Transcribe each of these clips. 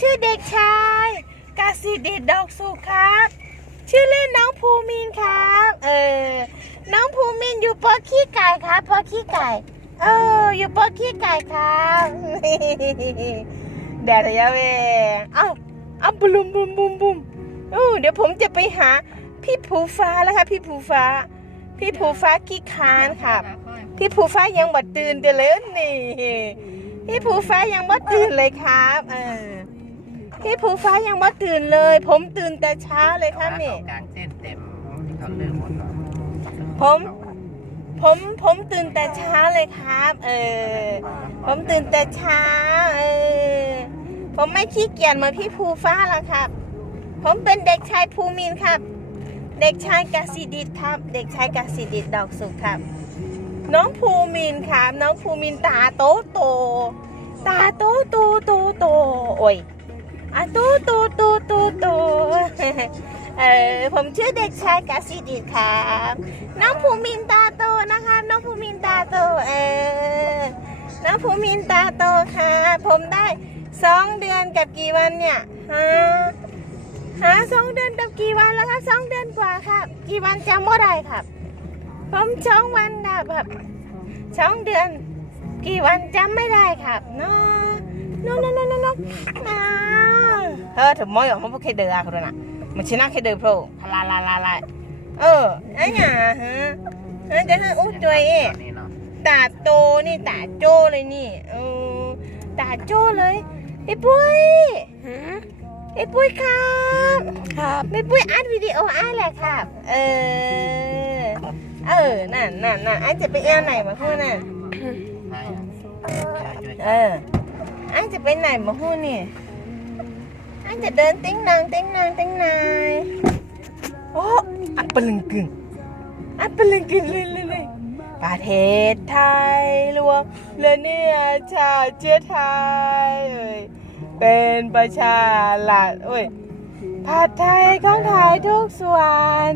ชื่อเด็กชายกาสิดชดดอกสุขครับ ชื่อเล่นน้องภูมินครับ เออ น้องภูมินอยู่ปอขี้ไก่ครับปอขี้ไก่ เออ อยู่ปอขี้ไก่ครับเดี๋ยวระยะเวเอ้าเอ้าบุมบุมบุมบุมเออเดี๋ยวผมจะไปหาพี่ภูฟ้าแล้วค่ะพี่ภูฟ้า พี่ภูฟ้าขี้คานครับ พี่ภูฟ้ายังบ่ตื่นเดเลยนี่ พี่ภูฟ้ายังบ่ตื่นเลยครับ เออ พี่ภูฟ้ายังบ่ตื่นเลย ผมตื่นแต่เช้าเลยครับนี่ กลางเส้นเต็มที่เขาเลือกหมดแล้วผม ผมผมตื่นแต่เช้าเลยครับ เออ ผมตื่นแต่เช้า เออ ผมไม่ขี้เกียจเหมือนพี่ภูฟ้าแล้วครับ ผมเป็นเด็กชายภูมินครับ เด็กชายกสิดิตครับ เด็กชายกสิดิตดอกสุขครับ น้องภูมินครับ น้องภูมินตาโตโต ตาโตโตโตโตโอ้ย อะตโตโตโตโตเออผมชื่อเด็กชายกสิดิตครับ น้องภูมินตาโตนะคะน้องภูมินตาโตเออน้องภูมินตาโตค่ะผมได้สองเดือนกับกี่วันเนี่ยฮะฮะสองเดือนกับกี่วันแล้วครับสองเดือนกว่าครับ กี่วันจำไม่ได้ครับ ผมสองวันนะครับสองเดือน กี่วันจำไม่ได้ครับเนาะนาะเนาะเนาะเนาะเนาะ เฮ้ยถึงมอยออกมาพวกเคเดอร์อะคุณน่ะมันชินะเคเดอร์โปรพลาลาลาลาเออไอ้หยังฮะเฮ้ยจะให้อุ้มตัวเองนี่เนาะตาโตนี่ตาโจเลยนี่เออตาโจเลยไอ้ปุ้ยไอ้ปุ้ยครับครับไอ้ปุ้ยอัดวิดีโออัดแหละครับ เออ เออนั่นนั่นนั่นไอ้จะไปเอวไหนมาพูดน่ะใช่ช่วยเออไอ้จะไปไหนมาพูดนี่ ไอ้จะเดินติ้งนางติ้งนางติ้งนายโอ้อัดปลึงกึ่งอัดปลึงกึ่งเลยเลยเลยประเทศไทยรวมและเนี่ยชาติเชื้อไทยเอ้ยเป็นประชาลัดเอ้ยผัดไทยของไทยทุกส่วน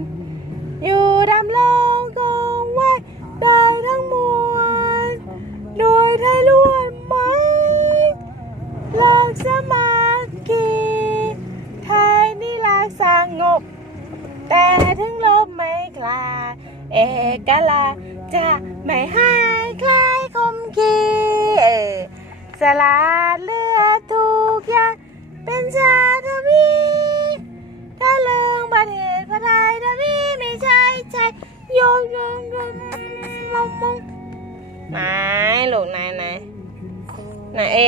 แต่ถึงลบไม่คลายเอกลักษณ์จะไม่ให้คลายคมขีสลาเลือดทุกอย่างเป็นชาทวีถ้าเลืองประเทศพระไทยทวีไม่ใช่ใช่โยงโยงโยงมองมองไหนลูกไหนไหนไหนเอ